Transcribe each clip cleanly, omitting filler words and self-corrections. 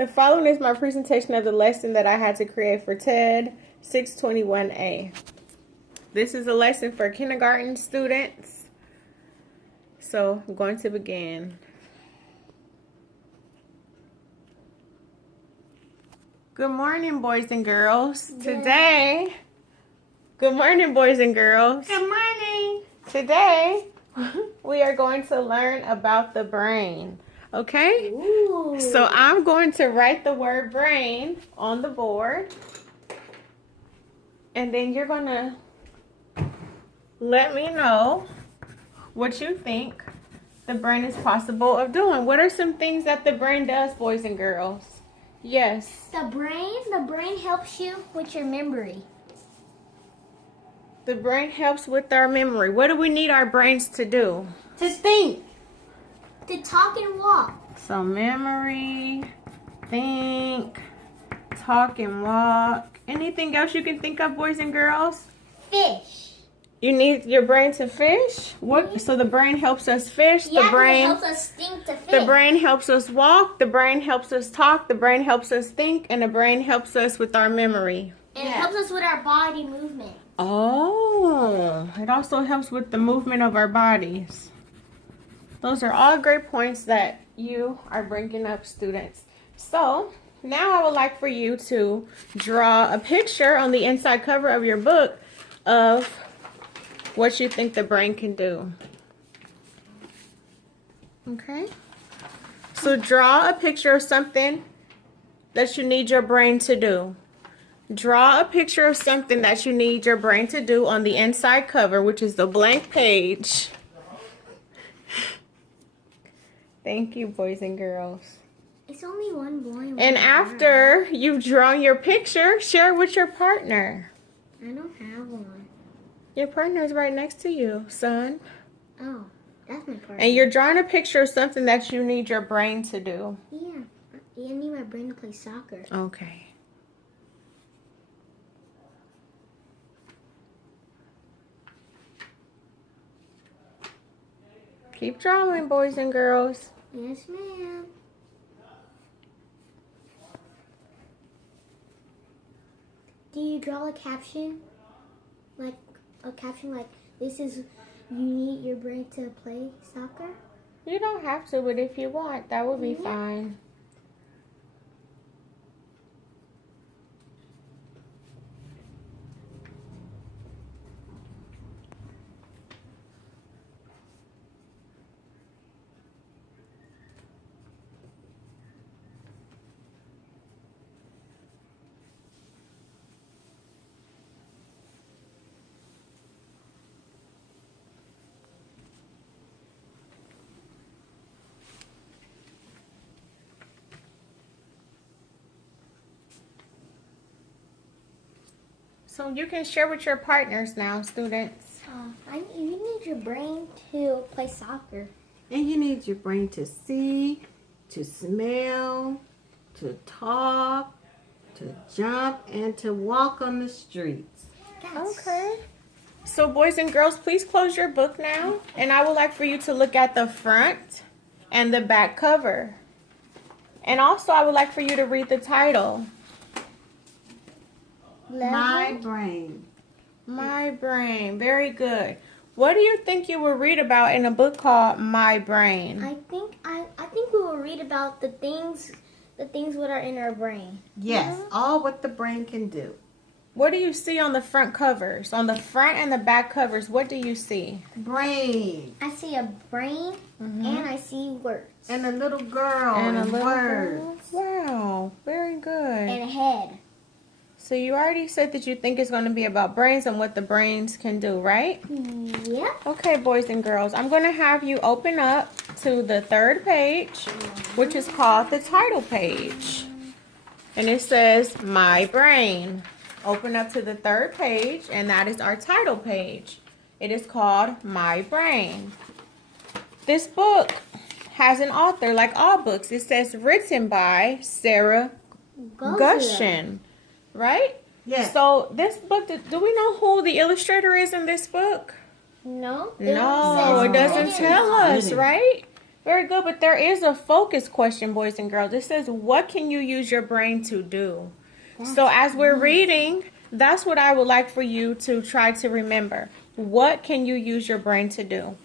The following is my presentation of the lesson that I had to create for TED621A. This is a lesson for kindergarten students. So I'm going to begin. Good morning, boys and girls. Today, good morning, boys and girls. Good morning. Today, we are going to learn about the brain. Okay? Ooh. So I'm going to write the word brain on the board. And then you're going to let me know what you think the brain is possible of doing. What are some things that the brain does, boys and girls? Yes. The brain helps you with your memory. The brain helps with our memory. What do we need our brains to do? To think. To talk and walk. So memory, think, talk and walk. Anything else you can think of, boys and girls? Fish. You need your brain to fish? What? So the brain helps us fish. Yeah, the brain it helps us think to fish. The brain helps us walk. The brain helps us talk. The brain helps us think. And the brain helps us with our memory. And it helps us with our body movement. Oh, it also helps with the movement of our bodies. Those are all great points that you are bringing up, students. So now I would like for you to draw a picture on the inside cover of your book of what you think the brain can do. Okay? So draw a picture of something that you need your brain to do. Draw a picture of something that you need your brain to do on the inside cover, which is the blank page. Thank you, boys and girls. It's only one boy. And after you've drawn your picture, share it with your partner. I don't have one. Your partner is right next to you, son. Oh, that's my partner. And you're drawing a picture of something that you need your brain to do. Yeah, I need my brain to play soccer. Okay. Keep drawing, boys and girls. Yes, ma'am. Do you draw a caption? Like a caption like, this is, you need your brain to play soccer? You don't have to, but if you want, that would be Yeah. fine. So you can share with your partners now, students. You need your brain to play soccer. And you need your brain to see, to smell, to talk, to jump, and to walk on the streets. Okay. So boys and girls, please close your book now. And I would like for you to look at the front and the back cover. And also I would like for you to read the title. My brain. My Brain. Very good. What do you think you will read about in a book called My Brain? I think we will read about the things that are in our brain. Yes, all what the brain can do. What do you see on the front covers? On the front and the back covers, what do you see? Brain. I see a brain and I see words. And a little girl And a and little words. Wow, very good. And a head. So you already said that you think it's going to be about brains and what the brains can do, right? Yep. Okay, boys and girls, I'm going to have you open up to the third page, which is called the title page. And it says, My Brain. Open up to the third page, and that is our title page. It is called My Brain. This book has an author, like all books. It says written by Sarah Gushin. Right? Yes. So this book, do we know who the illustrator is in this book? No. No, it doesn't tell us, right? Very good, but there is a focus question, boys and girls. It says, what can you use your brain to do? So as we're reading, that's what I would like for you to try to remember. What can you use your brain to do?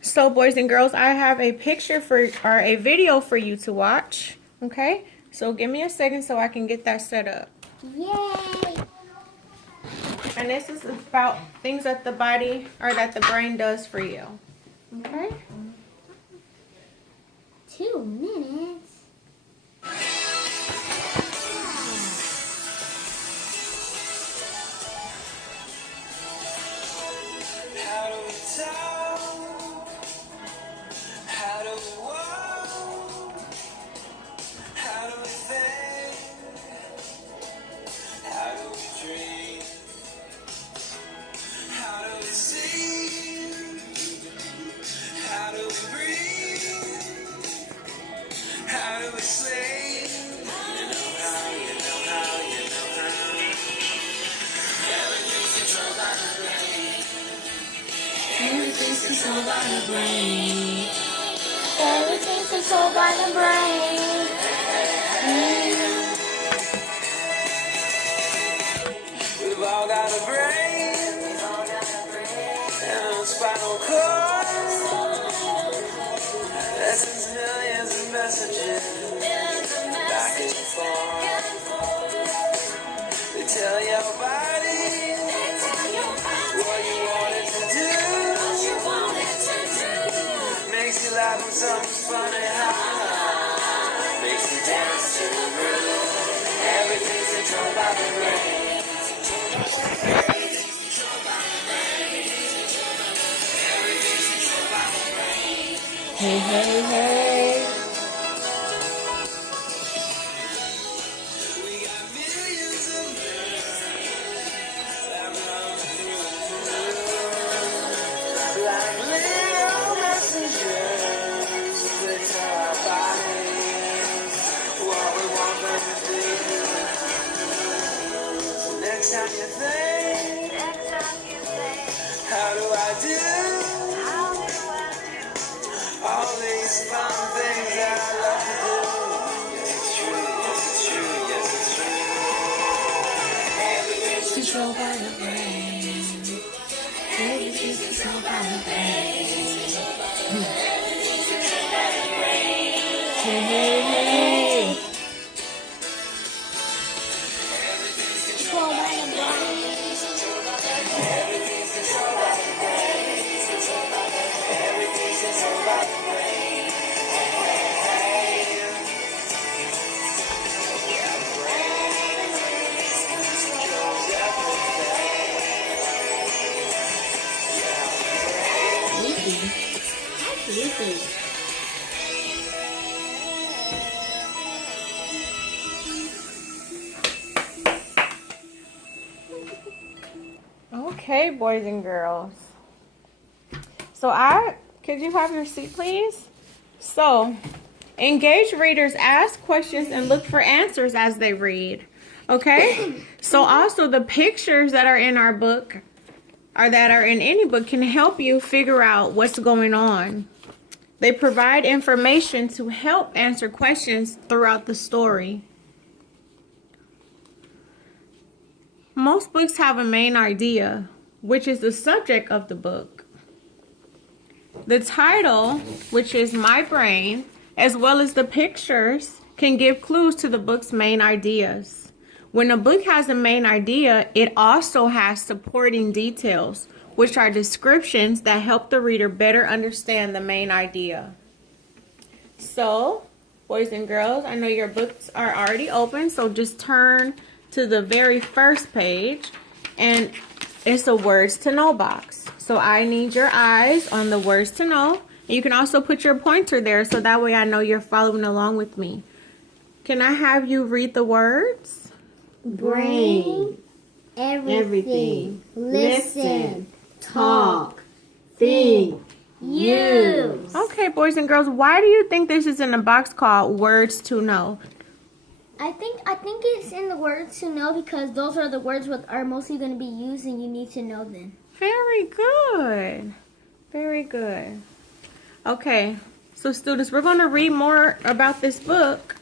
So boys and girls, I have a picture or a video for you to watch. Okay? So give me a second so I can get that set up. Yay! And this is about things that the body or that the brain does for you. Okay? 2 minutes. How do we talk? How do we walk? How do we think? How do we dream? How do we see? How do we breathe? How do we sleep? You know how, you know how, you know how. Everything's controlled by the brain. Everything's controlled by the brain. Everything's controlled by the brain. We've all got a brain and a spinal cord that sends millions of messages back and forth. They tell your body what you want it to do. Makes you laugh when something's funny. Makes you dance to the groove. Everything's controlled by the brain. Hey, hey, hey. We got millions of nerves that run through like little messengers. They tell our bodies what we want them to do. So next time you think, how do I do? All these fun things that I love to do. Yes, it's true. Yes, it's true. Yes, it's true. Everything's controlled by the brain. Everything's controlled by the brain. Hey, hey, hey. Everything's controlled by the brain. Everything's controlled by the brain. Everything's controlled by the brain. Okay, boys and girls. So could you have your seat, please? So, engaged readers ask questions and look for answers as they read. Okay? So also the pictures that are in our book or that are in any book can help you figure out what's going on. They provide information to help answer questions throughout the story. Most books have a main idea, which is the subject of the book. The title, which is My Brain, as well as the pictures, can give clues to the book's main ideas. When a book has a main idea, it also has supporting details, which are descriptions that help the reader better understand the main idea. So, boys and girls, I know your books are already open, so just turn to the very first page, and it's a words to know box. So I need your eyes on the words to know. You can also put your pointer there so that way I know you're following along with me. Can I have you read the words? Brain. Everything. Listen. Talk. Think. Use. Okay, boys and girls, why do you think this is in a box called words to know? I think it's in the words to know because those are the words that are mostly going to be used and you need to know them. Very good. Very good. Okay, So students, we're going to read more about this book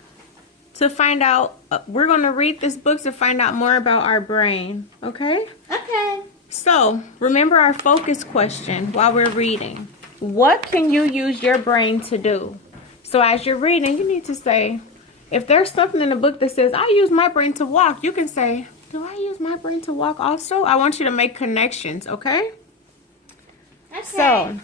to find out, we're going to read this book to find out more about our brain, okay? Okay. So, remember our focus question while we're reading. What can you use your brain to do? So as you're reading, you need to say, if there's something in the book that says, I use my brain to walk, you can say, do I use my brain to walk also? I want you to make connections, okay? Okay. So,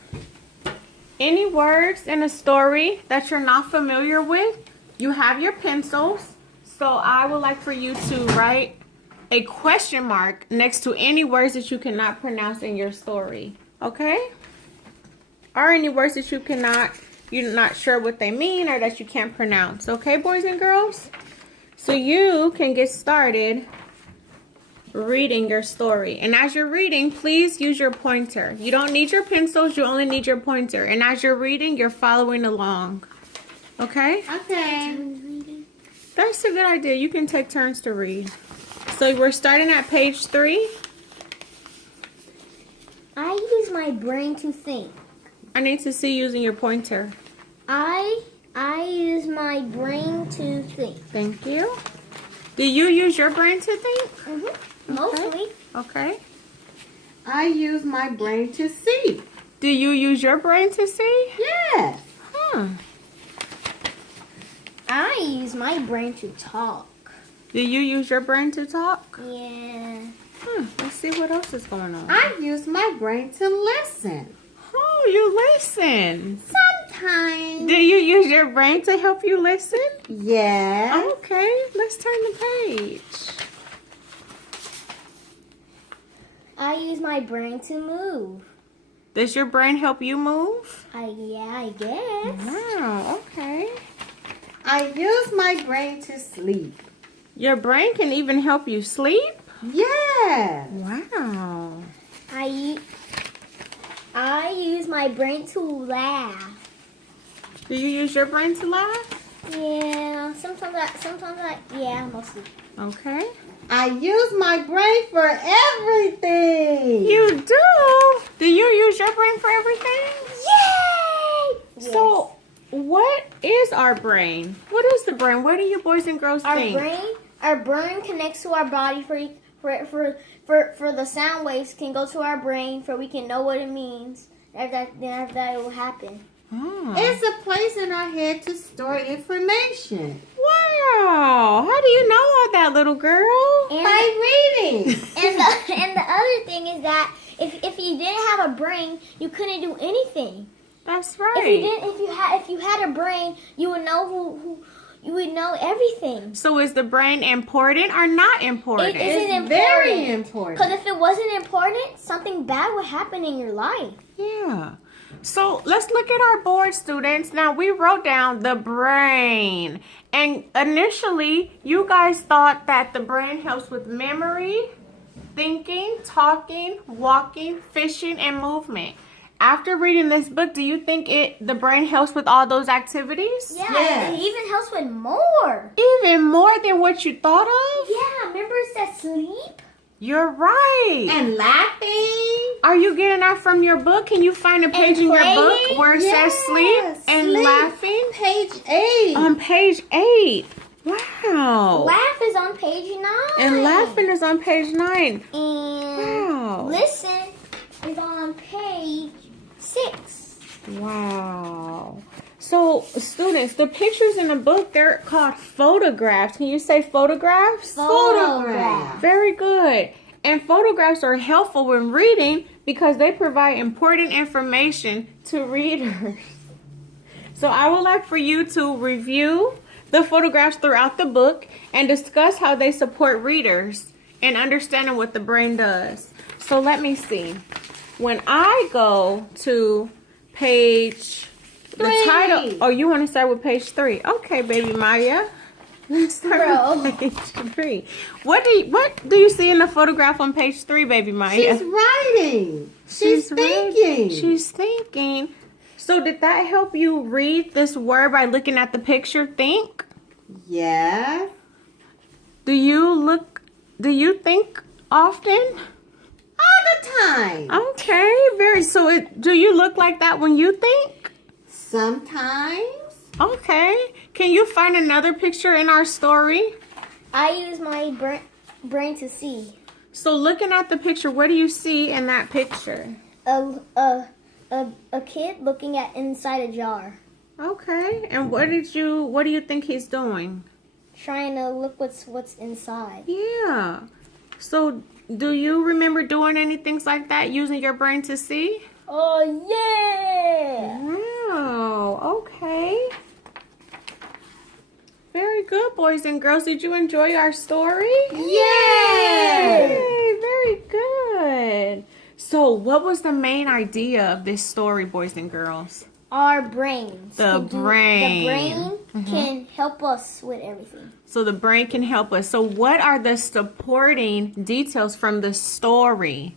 any words in a story that you're not familiar with, you have your pencils. So I would like for you to write a question mark next to any words that you cannot pronounce in your story, okay? Or any words that you're not sure what they mean or that you can't pronounce, okay, boys and girls? So you can get started reading your story. And as you're reading, please use your pointer. You don't need your pencils, you only need your pointer. And as you're reading, you're following along. Okay? Okay. That's a good idea. You can take turns to read. So we're starting at page 3. I use my brain to think. I need to see using your pointer. I use my brain to think. Thank you. Do you use your brain to think? Mm-hmm. Mostly. Okay. I use my brain to see. Do you use your brain to see? Yes. I use my brain to talk. Do you use your brain to talk? Yeah. Let's see what else is going on. I use my brain to listen. Oh, you listen. Sometimes. Do you use your brain to help you listen? Yes. Okay, let's turn the page. I use my brain to move. Does your brain help you move? I guess. Wow, okay. I use my brain to sleep. Your brain can even help you sleep? Yes. Wow. I use my brain to laugh. Do you use your brain to laugh? Yeah, yeah, mostly. Okay. I use my brain for everything. You do? Do you use your brain for everything? Yay! So, what is our brain? What is the brain? What do you boys and girls think? Our brain connects to our body for the sound waves can go to our brain for we can know what it means. After that it will happen. Oh. It's a place in our head to store information. Wow. How do you know all that, little girl? And By reading. and the other thing is that if you didn't have a brain, you couldn't do anything. That's right. If you had a brain, you would know who you would know everything. So is the brain important or not important? It isn't important. Very important. Because if it wasn't important, something bad would happen in your life. Yeah. So let's look at our board, students. Now we wrote down the brain. And initially, you guys thought that the brain helps with memory, thinking, talking, walking, fishing, and movement. After reading this book, do you think the brain helps with all those activities? Yeah, Yes. it even helps with more. Even more than what you thought of? Yeah, remember it said sleep? You're right. And laughing. Are you getting that from your book? Can you find a page in your book playing? where it says sleep and sleep. laughing? Page 8. On page 8. Wow. Laugh is on page 9. And laughing is on page 9. And Wow. listen is on page 6. Wow. So, students, the pictures in the book, they're called photographs. Can you say photographs? Photograph. Very good. And photographs are helpful when reading because they provide important information to readers. So I would like for you to review the photographs throughout the book and discuss how they support readers in understanding what the brain does. So let me see. When I go to page... The 3. title. Oh, you want to start with page 3? Okay, baby Maya. Let's start with page 3. What do you see in the photograph on page 3, baby Maya? She's writing. She's thinking. She's thinking. So did that help you read this word by looking at the picture? Think. Yeah. Do you think often? All the time. Okay, do you look like that when you think? Sometimes. Okay. Can you find another picture in our story? I use my brain to see. So looking at the picture, what do you see in that picture? A kid looking at inside a jar, Okay. And what do you think he's doing? trying to look what's inside. Yeah. So do you remember doing anything like that, using your brain to see? Oh yeah! Wow. Okay. Very good, boys and girls. Did you enjoy our story? Yay! Yay, very good. So, what was the main idea of this story, boys and girls? Our brains. The brain. The brain can help us with everything. So, the brain can help us. So, what are the supporting details from the story?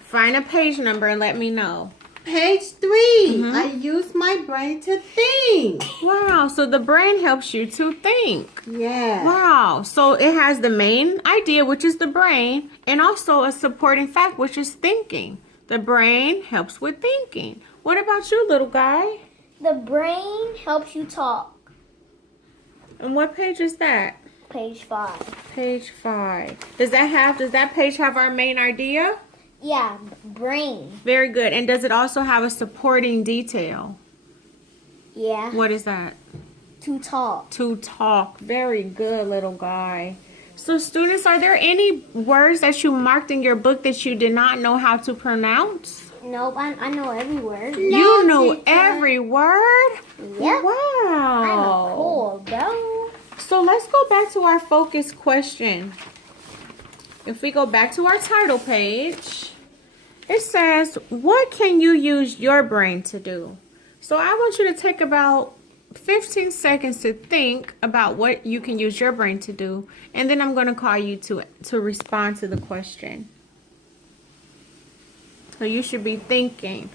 Find a page number and let me know. Page 3. I use my brain to think. Wow, so the brain helps you to think. Yeah. Wow, so it has the main idea, which is the brain, and also a supporting fact, which is thinking. The brain helps with thinking. What about you, little guy? The brain helps you talk. And what page is that? Page 5. Page 5. Does that page have our main idea? Yeah, brain. Very good. And does it also have a supporting detail? Yeah, What is that? to talk. To talk. Very good, little guy. So students, are there any words that you marked in your book that you did not know how to pronounce? Nope, I know every word. You know teacher. every word? Yep. Wow. I'm a cool bro. So let's go back to our focus question. If we go back to our title page, it says, what can you use your brain to do? So I want you to take about 15 seconds to think about what you can use your brain to do. And then I'm going to call you to respond to the question. So you should be thinking,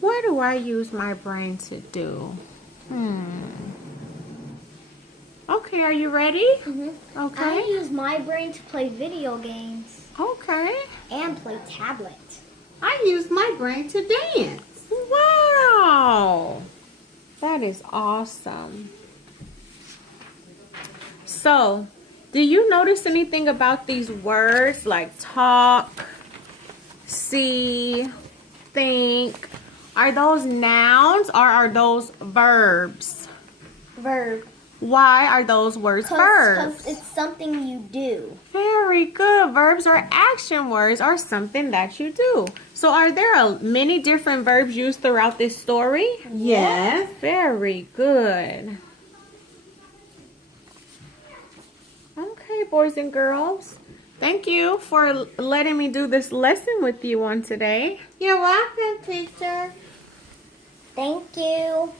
what do I use my brain to do? Okay, are you ready? I Okay. use my brain to play video games Okay. and play tablet. I use my brain to dance. Wow. That is awesome. So, do you notice anything about these words like talk, see, think? Are those nouns or are those verbs? Verb. Why are those words verbs? Because it's something you do. Very good. Verbs are action words or something that you do. So are there many different verbs used throughout this story? Yes. Very good. Okay, boys and girls. Thank you for letting me do this lesson with you on today. You're welcome, teacher. Thank you.